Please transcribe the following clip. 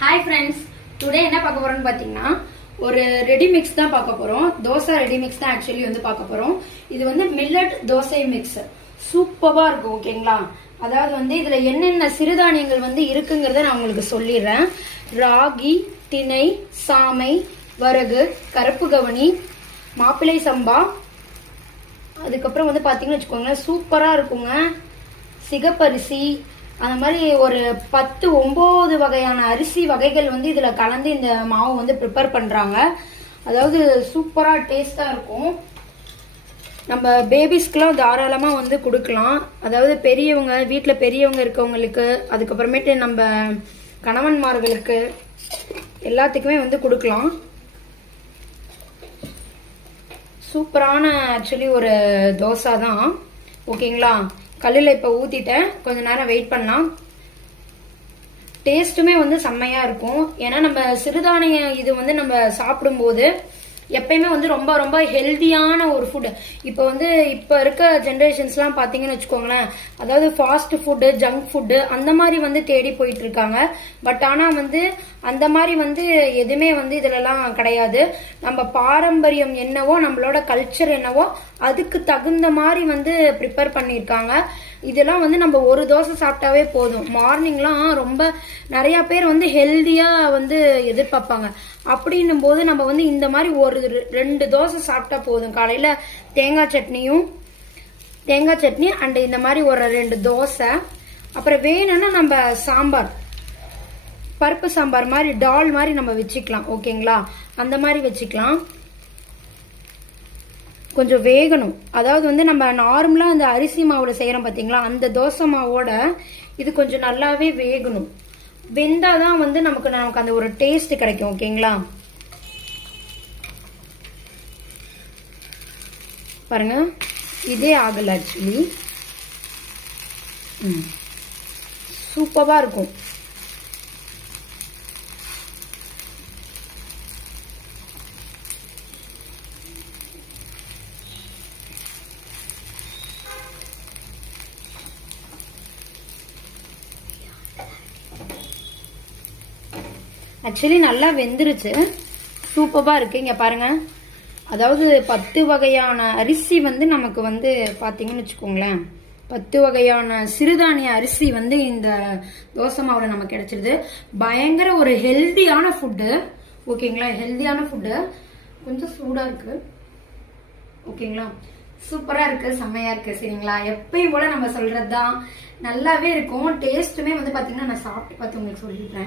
Hi friends, today என்ன பார்க்க போறோம்னு பார்த்தீங்கன்னா ஒரு ரெடி மிக்ஸ் தான் பார்க்க போறோம். தோசை ரெடி மிக்ஸ் தான் ஆக்சுவலி வந்து பார்க்க போறோம். இது வந்து மில்லட் தோசை மிக்ஸ் சூப்பரா இருக்கும். ஓகேங்களா? அதாவது வந்து இதுல என்னென்ன சிறுதானியங்கள் வந்து இருக்குங்கிறத நான் உங்களுக்கு சொல்லிடுறேன். ராகி, திணை, சாமை, வரகு, கருப்பு கவனி, மாப்பிள்ளை சம்பா, அதுக்கப்புறம் வந்து பாத்தீங்கன்னு வச்சுக்கோங்களேன் சூப்பரா இருக்குங்க. சிகப்பரிசி, அந்த மாதிரி ஒரு 10-9 வகையான அரிசி வகைகள் வந்து இதுல கலந்து இந்த மாவு வந்து ப்ரிப்பேர் பண்றாங்க. அதாவது சூப்பரா டேஸ்டா இருக்கும். நம்ம பேபிஸ்க்குலாம் தாராளமா வந்து கொடுக்கலாம். அதாவது பெரியவங்க, வீட்டுல பெரியவங்க இருக்கவங்களுக்கு, அதுக்கப்புறமேட்டு நம்ம கணவன்மார்களுக்கு எல்லாத்துக்குமே வந்து கொடுக்கலாம். சூப்பரான ஆக்சுவலி ஒரு தோசை தான். ஓகேங்களா? கல்லில் இப்போ ஊற்றிட்டேன், கொஞ்ச நேரம் வெயிட் பண்ணலாம். டேஸ்ட்டுமே வந்து செம்மையா இருக்கும். ஏன்னா நம்ம சிறுதானியம் இது வந்து நம்ம சாப்பிடும்போது எப்பயுமே வந்து ரொம்ப ரொம்ப ஹெல்தியான ஒரு ஃபுட். இப்போ வந்து இப்போ இருக்க ஜென்ரேஷன்ஸ்லாம் பார்த்தீங்கன்னு வச்சுக்கோங்களேன், அதாவது ஃபாஸ்ட் ஃபுட்டு, ஜங்க் ஃபுட்டு அந்த மாதிரி வந்து தேடி போயிட்டு இருக்காங்க. பட் ஆனால் வந்து அந்த மாதிரி வந்து எதுவுமே வந்து இதுலலாம் கிடையாது. நம்ம பாரம்பரியம் என்னவோ, நம்மளோட கல்ச்சர் என்னவோ அதுக்கு தகுந்த மாதிரி வந்து ப்ரிப்பேர் பண்ணியிருக்காங்க. இதெல்லாம் வந்து நம்ம ஒரு தோசை சாப்பிட்டாவே போதும். மார்னிங்லாம் ரொம்ப நிறைய பேர் வந்து ஹெல்தியா வந்து எதிர்பார்ப்பாங்க. அப்படின்னும் போது நம்ம வந்து இந்த மாதிரி ஒரு 2 தோசை சாப்பிட்டா போதும். காலையில தேங்காய் சட்னி அண்ட் இந்த மாதிரி ஒரு 2 தோசை. அப்புறம் வேணும்னா நம்ம சாம்பார், பருப்பு சாம்பார் மாதிரி டால் மாதிரி நம்ம வச்சுக்கலாம். ஓகேங்களா? அந்த மாதிரி வச்சுக்கலாம். கொஞ்சம் வேகணும். அதாவது வந்து நம்ம நார்மலா அந்த அரிசி மாவுல செய்யறோம் பாத்தீங்களா, அந்த தோசை மாவோட இது கொஞ்சம் நல்லாவே வேகணும். வெந்தாதான் வந்து நமக்கு அந்த ஒரு டேஸ்ட் கிடைக்கும். ஓகேங்களா? பாருங்க, இதே ஆகல ஆக்சுவலி. சூப்பரா இருக்கும். ஆக்சுவலி நல்லா வெந்துருச்சு, சூப்பரா இருக்கு. இங்க பாருங்க, அதாவது 10 வகையான அரிசி வந்து நமக்கு வந்து பாத்தீங்கன்னு வச்சுக்கோங்களேன், 10 வகையான சிறுதானிய அரிசி வந்து இந்த தோசை மாவுல நமக்கு கிடைச்சிருது. பயங்கர ஒரு ஹெல்தியான ஃபுட்டு. ஓகேங்களா? ஹெல்தியான ஃபுட்டு. கொஞ்சம் சூடா இருக்கு. ஓகேங்களா? சூப்பரா இருக்கு, செம்மையா இருக்கு. சரிங்களா? எப்பயும் போல நம்ம சொல்றதுதான், நல்லாவே இருக்கும். டேஸ்ட்டுமே வந்து பாத்தீங்கன்னா நான் சாப்பிட்டு பார்த்து உங்களுக்கு சொல்லிடுறேன்.